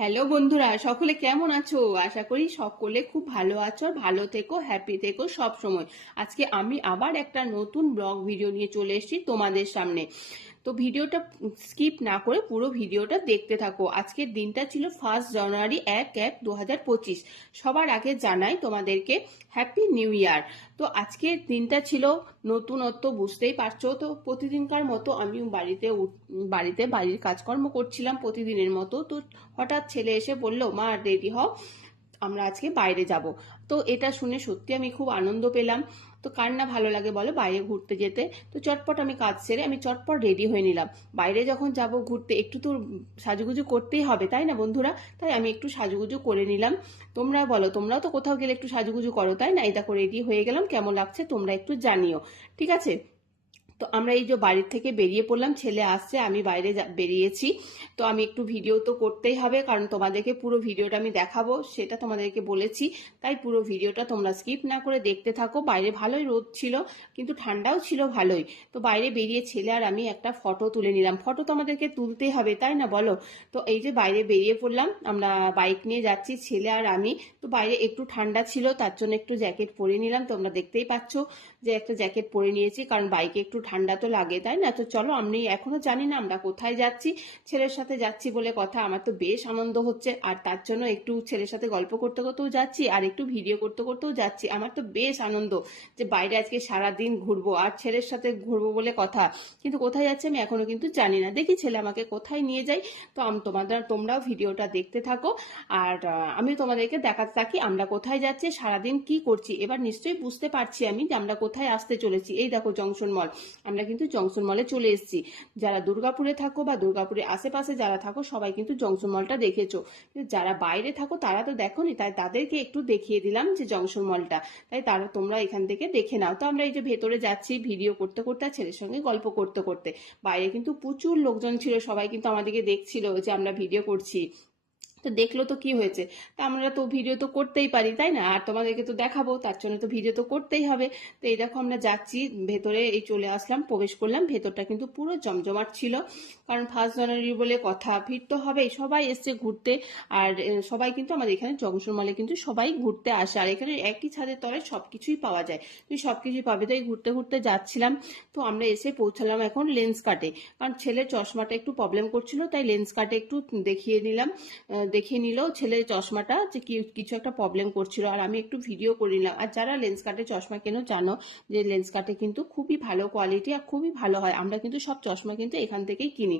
Hello বন্ধুরা, সকলে কেমন আছো? আশা করি সকলে খুব ভালো আছো, ভালো থেকো, হ্যাপি থেকো সব সময়। আজকে আমি আবার একটা নতুন ব্লগ ভিডিও নিয়ে চলে এসেছি তোমাদের সামনে। তো ভিডিওটা স্কিপ না করে পুরো ভিডিওটা দেখতে থাকো। আজকের দিনটা ছিল 1 জানুয়ারি 1/1/2025। সবার আগে জানাই তোমাদেরকে হ্যাপি নিউ ইয়ার। তো আজকের দিনটা ছিল নতুনত্ব, বুঝতেই পারছো। তো প্রতিদিনকার মতো আমি বাড়িতে বাড়ির কাজকর্ম করছিলাম প্রতিদিনের মতো। তো হঠাৎ ছেলে এসে বলল, মা রেডি হও, আমরা আজকে বাইরে যাব। তো এটা শুনে সত্যি আমি খুব আনন্দ পেলাম। তো কার না ভালো লাগে বলো বাইরে ঘুরতে যেতে। তো চটপট আমি কাজ সেরে আমি চটপট রেডি হয়ে নিলাম। বাইরে যখন যাব ঘুরতে একটু তো সাজুগুজু করতেই হবে, তাই না বন্ধুরা? তাই আমি একটু সাজুগুজু করে নিলাম। তোমরা বলো, তোমরাও তো কোথাও গেলে একটু সাজুগুজু করো, তাই না? এই দেখো রেডি হয়ে গেলাম, কেমন লাগছে তোমরা একটু জানিও, ঠিক আছে? তো আমরা এই যে বাড়ির থেকে বেরিয়ে পড়লাম, ছেলে আসছে, আমি বাইরে বেরিয়েছি। তো আমি একটু ভিডিও তো করতেই হবে, কারণ তোমাদেরকে পুরো ভিডিওটা আমি দেখাবো, সেটা তোমাদেরকে বলেছি। তাই পুরো ভিডিওটা তোমরা স্কিপ না করে দেখতে থাকো। বাইরে ভালোই রোদ ছিল, কিন্তু ঠান্ডাও ছিল ভালোই। তো বাইরে বেরিয়ে ছেলে আর আমি একটা ফটো তুলে নিলাম। ফটো তো আমাদেরকে তুলতেই হবে, তাই না বলো? তো এই যে বাইরে বেরিয়ে পড়লাম, আমরা বাইক নিয়ে যাচ্ছি ছেলে আর আমি। তো বাইরে একটু ঠান্ডা ছিল, তার জন্য একটু জ্যাকেট পরে নিলাম। তোমরা দেখতেই পাচ্ছ যে একটা জ্যাকেট পরে নিয়েছি, কারণ বাইকে একটু ঠান্ডা তো লাগে, তাই না? তো চলো, আমি এখনো জানি না আমরা কোথায় যাচ্ছি। ছেলের সাথে যাচ্ছি বলে কথা, আমার তো বেশ আনন্দ হচ্ছে। আর তার জন্য একটু ছেলের সাথে গল্প করতে করতেও যাচ্ছি, আর একটু ভিডিও করতে করতেও যাচ্ছি। আমার তো বেশ আনন্দ যে বাইরে আজকে সারা দিন ঘুরবো, আর ছেলের সাথে ঘুরবো বলে কথা। কিন্তু কোথায় যাচ্ছে আমি এখনো কিন্তু জানি না। দেখি ছেলে আমাকে কোথায় নিয়ে যায়। তো তোমরাও ভিডিওটা দেখতে থাকো। আর আমি তোমাদেরকে দেখাতে থাকি আমরা কোথায় যাচ্ছি, সারাদিন কি করছি। এবার নিশ্চয়ই বুঝতে পারছি আমি যে আমরা কোথায় আসতে চলেছি। এই দেখো জংশন মল, আমরা কিন্তু জংশন মলে চলে এসেছি। যারা দুর্গাপুরে থাকো বা দুর্গাপুরের আশেপাশে যারা থাকো, সবাই কিন্তু জংশন মলটা দেখেছো। কিন্তু যারা বাইরে থাকো তারা তো দেখোনি, তাই তাদেরকে একটু দেখিয়ে দিলাম যে জংশন মলটা। তাই তোমরা এখান থেকে দেখে নাও। তো আমরা এই যে ভেতরে যাচ্ছি ভিডিও করতে করতে, আর ছেলের সঙ্গে গল্প করতে করতে। বাইরে কিন্তু প্রচুর লোকজন ছিল, সবাই কিন্তু আমাদেরকে দেখছিল যে আমরা ভিডিও করছি। তো দেখলো তো কি হয়েছে, তা আমরা তো ভিডিও তো করতেই পারি, তাই না? আর তোমাদেরকে তো দেখাবো, তার জন্য তো ভিডিও তো করতেই হবে। তো এই দেখো আমরা যাচ্ছি ভেতরে, এই চলে আসলাম, প্রবেশ করলাম। ভেতরটা কিন্তু পুরো জমজমাট ছিল, কারণ 1 জানুয়ারি বলে কথা, ভিড় তো হবেই, সবাই এসছে ঘুরতে। আর সবাই কিন্তু আমাদের এখানে জংশন মলে কিন্তু সবাই ঘুরতে আসে, আর এখানে একই ছাদের তলায় সবকিছুই পাওয়া যায়, তুমি সবকিছুই পাবে। তাই ঘুরতে ঘুরতে যাচ্ছিলাম। তো আমরা এসে পৌঁছালাম এখন লেন্স কাটে, কারণ ছেলের চশমাটা একটু প্রবলেম করছিল, তাই লেন্স কাটে একটু দেখিয়ে নিলাম। দেখে নিল ছেলের চশমাটা যে কিছু একটা প্রবলেম করছিল, আর আমি একটু ভিডিও করে নিলাম। আর যারা লেন্স কাটে চশমা কেনো জানো যে লেন্স কাটে কিন্তু খুবই ভালো কোয়ালিটি আর খুবই ভালো হয়। আমরা কিন্তু সব চশমা কিন্তু এখান থেকেই কিনি।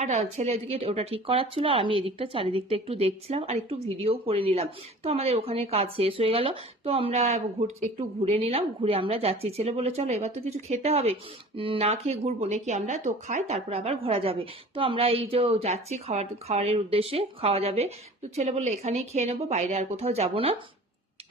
আর ছেলে ওদিকে ওটা ঠিক করাচ্ছিল, আর আমি এদিকটা চারিদিকটা একটু দেখছিলাম আর একটু ভিডিও করে নিলাম। তো আমাদের ওখানে কাজ শেষ হয়ে গেল। তো আমরা একটু ঘুরে নিলাম, ঘুরে আমরা যাচ্ছি। ছেলে বলে চলো এবার তো কিছু খেতে হবে, না খেয়ে ঘুরবো নাকি আমরা? তো খাই, তারপর আবার ঘোরা যাবে। তো আমরা এই যে যাচ্ছি খাওয়ারের উদ্দেশ্যে, খাওয়া যাবে। তো ছেলে বললো এখানেই খেয়ে নেবো, বাইরে আর কোথাও যাব না।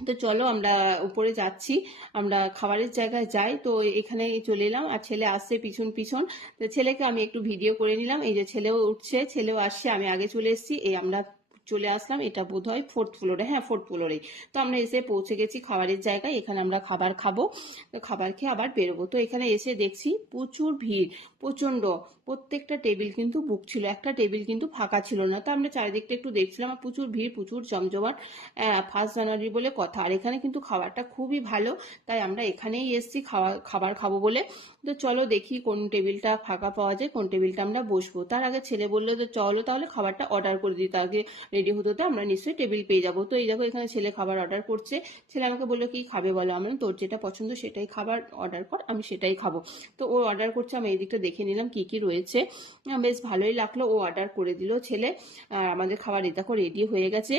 তো চলো আমরা উপরে যাচ্ছি, আমরা খাবারের জায়গায় যাই। তো এখানে চলে এলাম, আর ছেলে আসছে পিছন পিছন। তো ছেলেকে আমি একটু ভিডিও করে নিলাম। এই যে ছেলেও উঠছে, ছেলেও আসছে, আমি আগে চলে এসেছি। এই আমরা চলে আসলাম, এটা বোধ হয় 4th ফ্লোরে, হ্যাঁ 4th ফ্লোরে। তো আমরা এসে পৌঁছে গেছি খাবারের জায়গায়, এখানে আমরা খাবার খাবো। তো খাবার খেয়ে আবার বেরোবো। তো এখানে এসে দেখছি প্রচুর ভিড়, প্রচন্ড। প্রত্যেকটা টেবিল কিন্তু বুক ছিল, একটা টেবিল কিন্তু ফাঁকা ছিল না। তো আমরা চারিদিকটা একটু দেখছিলাম, আর প্রচুর ভিড়, প্রচুর জমজমাট। 1 জানুয়ারি বলে কথা। আর এখানে কিন্তু খাবারটা খুবই ভালো, তাই আমরা এখানেই এসেছি খাবার খাবো বলে। তো চলো দেখি কোন টেবিলটা ফাঁকা পাওয়া যায়, কোন টেবিলটা আমরা বসবো। তার আগে ছেলে বললো যে চলো তাহলে খাবারটা অর্ডার করে দিতে, আগে রেডি হতে হতে আমরা নিশ্চয়ই টেবিল পেয়ে যাবো। তো এই দেখো এখানে ছেলে খাবার অর্ডার করছে। ছেলে আমাকে বললো কি খাবে বলো, আমি তোর যেটা পছন্দ সেটাই খাবার অর্ডার কর, আমি সেটাই খাবো। তো ও অর্ডার করছে, আমি এই দিকটা দেখে নিলাম কি কি রয়েছে। বেশ ভালোই লাগলো, ও অর্ডার করে দিল ছেলে। আর আমাদের খাবার এই দেখো রেডি হয়ে গেছে।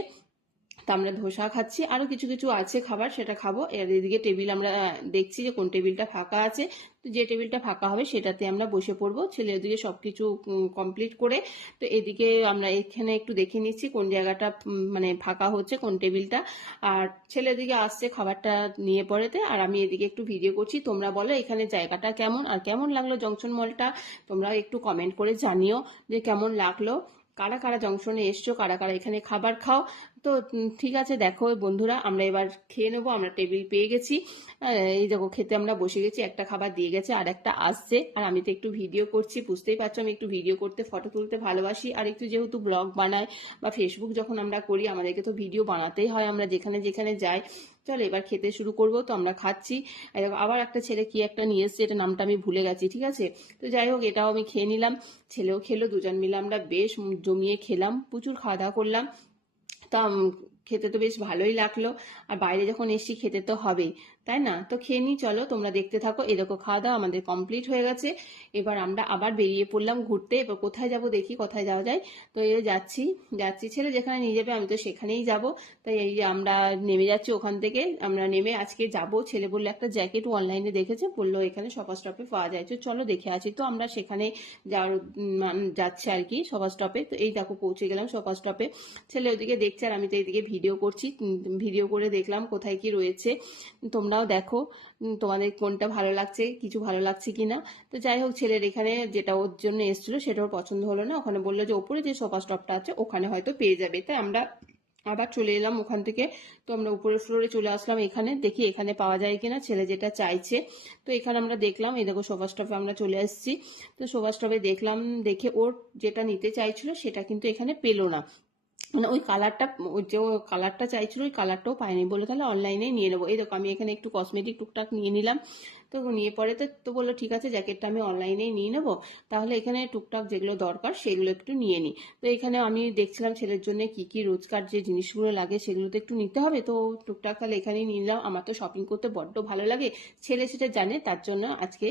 তো আমরা ধোসা খাচ্ছি, আরো কিছু কিছু আছে খাবার, সেটা খাবো। এর এদিকে টেবিল আমরা দেখছি যে কোন টেবিলটা ফাঁকা আছে। তো যে টেবিলটা ফাঁকা হবে সেটাতে আমরা বসে পড়বো, ছেলে ওদিকে সবকিছু কমপ্লিট করে। তো এদিকে আমরা এখানে একটু দেখে নিচ্ছি কোন জায়গাটা মানে ফাঁকা হচ্ছে, কোন টেবিলটা। আর ছেলে এদিকে আসছে খাবারটা নিয়ে পড়েতে, আর আমি এদিকে একটু ভিডিও করছি। তোমরা বলো এখানে জায়গাটা কেমন, আর কেমন লাগলো জংশন মলটা, তোমরা একটু কমেন্ট করে জানিও যে কেমন লাগলো। কারা কারা জংশনে এসছো, কারা কারা এখানে খাবার খাও, তো ঠিক আছে, দেখো বন্ধুরা, আমরা এবার খেয়ে নেবো। আমরা টেবিল পেয়ে গেছি, এই দেখো খেতে আমরা বসে গেছি। একটা খাবার দিয়ে গেছে, আর একটা আসছে। আর আমি তো একটু ভিডিও করছি, বুঝতেই পারছো আমি একটু ভিডিও করতে, ফটো তুলতে ভালোবাসি। আর একটু যেহেতু ব্লগ বানাই বা ফেসবুক যখন আমরা করি, আমাদেরকে তো ভিডিও বানাতেই হয়, আমরা যেখানে যেখানে যাই। চলো এবার খেতে শুরু করব। তো আমরা খাচ্ছি। আবার একটা ছেলে কি একটা নিয়ে এসছে, এটা নামটা আমি ভুলে গেছি, ঠিক আছে। তো যাই হোক, এটাও আমি খেয়ে নিলাম, ছেলেও খেলো, দুজন মিলে আমরা বেশ জমিয়ে খেলাম, প্রচুর খাওয়া দাওয়া করলাম। তা খেতে তো বেশ ভালোই লাগলো। আর বাইরে যখন এসছি খেতে তো হবেই, তাই না? তো খেয়ে নিই, চলো তোমরা দেখতে থাকো। এরকম খাওয়া দাওয়া আমাদের কমপ্লিট হয়ে গেছে। এবার আমরা আবার বেরিয়ে পড়লাম ঘুরতে। এবার কোথায় যাব দেখি, কোথায় যাওয়া যায়। তো এই যাচ্ছি যাচ্ছি, ছেলে যেখানে নিয়ে যাবে আমি তো সেখানেই যাব। তাই এই যে আমরা নেমে যাচ্ছি ওখান থেকে। আমরা নেমে আজকে যাব। ছেলে বললো একটা জ্যাকেট অনলাইনে দেখেছে, বললো এখানে সপা স্টপে পাওয়া যায়, তো চলো দেখে আছি। তো আমরা সেখানে যাওয়ার যাচ্ছে আর কি, সপা স্টপে। তো এই দেখো পৌঁছে গেলাম সপা স্টপে। ছেলে ওদিকে দেখছে আর আমি তো এইদিকে ভিডিও করছি। ভিডিও করে দেখলাম কোথায় কি রয়েছে। তোমরাও দেখো তোমাদের কোনটা ভালো লাগছে, কিছু ভালো লাগছে কিনা। তো যাই হোক, ছেলের এখানে যেটা ওর জন্য এসেছিল সেটা ওর পছন্দ হলো না। ওখানে বললো যে ওপরে যে সোফা স্টপটা আছে ওখানে হয়তো পেয়ে যাবে। তাই আমরা আবার চলে এলাম ওখান থেকে। তো আমরা উপরের ফ্লোরে চলে আসলাম, এখানে দেখি এখানে পাওয়া যায় কিনা, ছেলে যেটা চাইছে। তো এখানে আমরা দেখলাম, এই দেখো সোফা স্টপে আমরা চলে আসছি। তো সোফা স্টপে দেখলাম, দেখে ওর যেটা নিতে চাইছিল সেটা কিন্তু এখানে পেলো না। মানে ওই কালারটা, ওই যে কালারটা চাইছিল ওই কালারটাও পাইনি। বলে তাহলে অনলাইনে নিয়ে নেবো। এই দেখো আমি এখানে একটু কসমেটিক টুকটাক নিয়ে নিলাম। তো নিয়ে পরে তো বললো ঠিক আছে, জ্যাকেটটা আমি অনলাইনেই নিয়ে নেবো, তাহলে এখানে টুকটাক যেগুলো দরকার সেগুলো একটু নিয়ে নিই। তো এখানে আমি দেখছিলাম ছেলের জন্য কি কি রোজকার যে জিনিসগুলো লাগে সেগুলো তো একটু নিতে হবে। তো টুকটাক তাহলে এখানেই নিয়ে নিলাম। আমার তো শপিং করতে বড্ড ভালো লাগে, ছেলে সেটা জানে, তার জন্য আজকে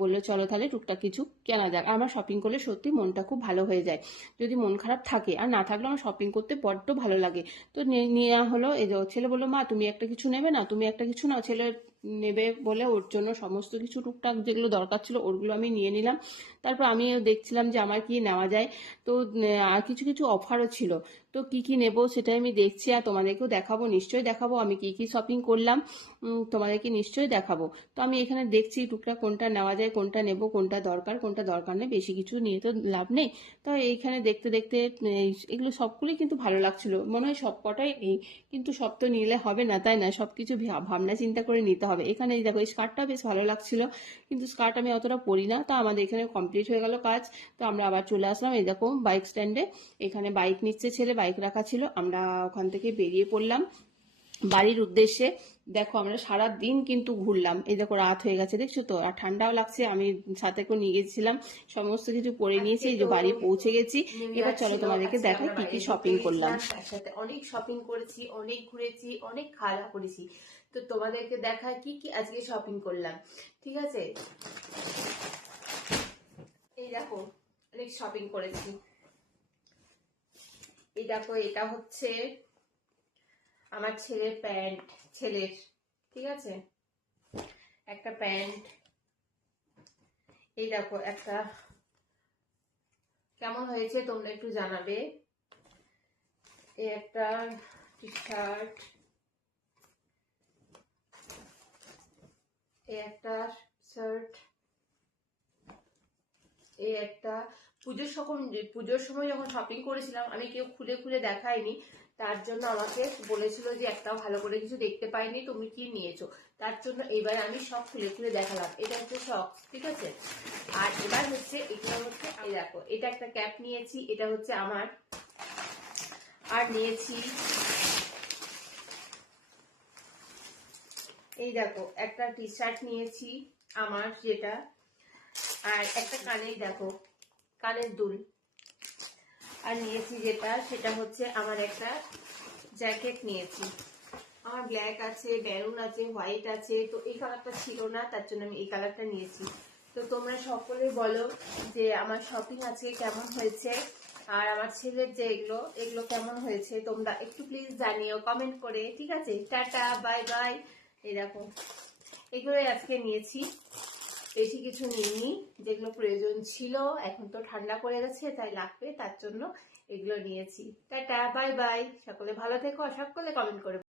বললো চলো তাহলে টুকটাক কিছু কেনা যাক। আর আমার শপিং করলে সত্যি মনটা খুব ভালো হয়ে যায়, যদি মন খারাপ থাকে আর না থাকলে আমার শপিং করতে বড্ড ভালো লাগে। তো নেওয়া হলো। এই যে ছেলে বললো মা তুমি একটা কিছু নেবে না, তুমি একটা কিছু নাও। ছেলে নেবে বলে ওর জন্য সমস্ত কিছু টুকটাক যেগুলো দরকার ছিল ওগুলো আমি নিয়ে নিলাম। তারপর আমি দেখছিলাম যে আমার কি নেওয়া যায়। তো আর কিছু কিছু অফারও ছিল। তো কি কি নেব সেটাই আমি দেখছি, আর তোমাদেরকেও দেখাবো, নিশ্চয়ই দেখাবো আমি কি কি শপিং করলাম। তোমাদেরকে নিশ্চয়ই দেখাবো। তো আমি এখানে দেখছি টুকটাক কোনটা নেওয়া যায়, কোনটা নেব, কোনটা দরকার কোনটা দরকার নেই, বেশি কিছু নিয়ে তো লাভ নেই। তো এইখানে দেখতে দেখতে এগুলো সবগুলোই কিন্তু ভালো লাগছিল, মনে হয় সব কটাই নেই। কিন্তু সব তো নিলে হবে না, তাই না? সবকিছু ভাবনা চিন্তা করে নিতে হবে। এখানে এই দেখো এই স্কার্টটা বেশ ভালো লাগছিল, কিন্তু স্কার্ট আমি অতটা পরি না। তো আমাদের এখানে কমপ্লিট হয়ে গেল কাজ। তো আমরা আবার চলে আসলাম এই দেখো বাইক স্ট্যান্ডে। এখানে বাইক নিচ্ছে ছেলে, বাইক রাখা ছিল। আমরা ওখান থেকে বেরিয়ে পড়লাম বাড়ির উদ্দেশ্যে। দেখো আমরা সারা দিন কিন্তু ঘুরলাম। এই দেখো রাত হয়ে গেছে, দেখছো তো, আর ঠান্ডাও লাগছে। আমি সাথে করে নিয়ে গেছিলাম, সমস্ত কিছু পরে নিয়েছি। এই যে বাড়ি পৌঁছে গেছি। এবার চলো তোমাদেরকে দেখাই কি কি শপিং করলাম। তার সাথে অনেক শপিং করেছি, অনেক ঘুরেছি, অনেক খাওয়া করেছি। তো তোমাদেরকে দেখাই কি কি আজকে শপিং করলাম, ঠিক আছে। এই দেখো অনেক শপিং করেছি। এই দেখো এটা হচ্ছে আমার ছেলের প্যান্ট, ছেলের, ঠিক আছে, একটা প্যান্ট। এই দেখো একটা, কেমন হয়েছে তোমরা একটু জানাবে। এই একটা টি শার্ট, এই একটা শার্ট, এই একটা। পুজোর সময় যখন শপিং করেছিলাম আমি কেউ খুলে খুলে দেখাইনি, তার জন্য আমাকে বলেছিল যে একটাও ভালো করে কিছু দেখতে পাইনি, তুমি কি নিয়েছো। তার জন্য এবার আমি সব খুলে খুলে দেখালাম। এটা হচ্ছে সক্স, ঠিক আছে। আর এবার হচ্ছে এটা হচ্ছে, এই দেখো এটা একটা ক্যাপ নিয়েছি, এটা হচ্ছে আমার। আর নিয়েছি এই দেখো একটা টি শার্ট নিয়েছি আমার, যেটা। আর একটা কানের, দেখো কানের দুল। আর নিয়েছি যেটা, সেটা হচ্ছে আমার একটা জ্যাকেট নিয়েছি। আমার ব্ল্যাক আছে, মেরুন আছে, হোয়াইট আছে। তো এই কালারটা ছিল না, তার জন্য আমি এই কালারটা নিয়েছি। তো তোমরা সকলে বলো যে আমার শপিং আজকে কেমন হয়েছে, আর আমার ছেলের যে এগুলো কেমন হয়েছে, তোমরা একটু প্লিজ জানিও কমেন্ট করে, ঠিক আছে। Tata, bye bye. এই দেখো এগুলোই আজকে নিয়েছি, বেশি কিছু নিইনি। যেগুলো প্রয়োজন ছিল, এখন তো ঠান্ডা পড়ে গেছে তাই লাগবে, তার জন্য এগুলো নিয়েছি। Tata, bye bye. সকলে ভালো থেকো, সকলে কমেন্ট করে